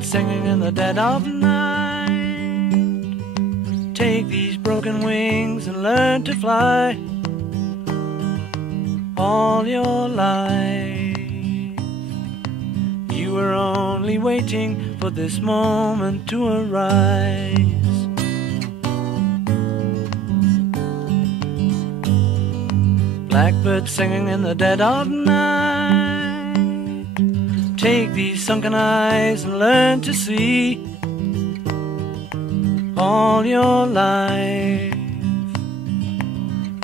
Blackbird singing in the dead of night. Take these broken wings and learn to fly. All your life you were only waiting for this moment to arise. Blackbird singing in the dead of night. Take these sunken eyes and learn to see. All your life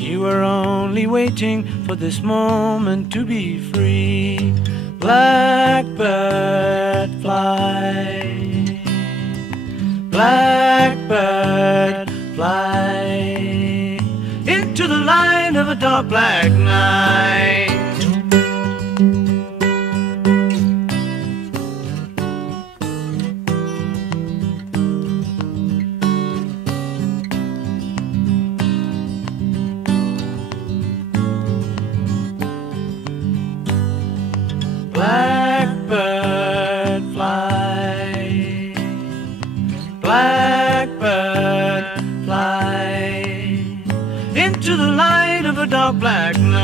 you were only waiting for this moment to be free. Blackbird fly, blackbird fly into the light of a dark black night. Blackbird fly, blackbird fly into the light of a dark black night.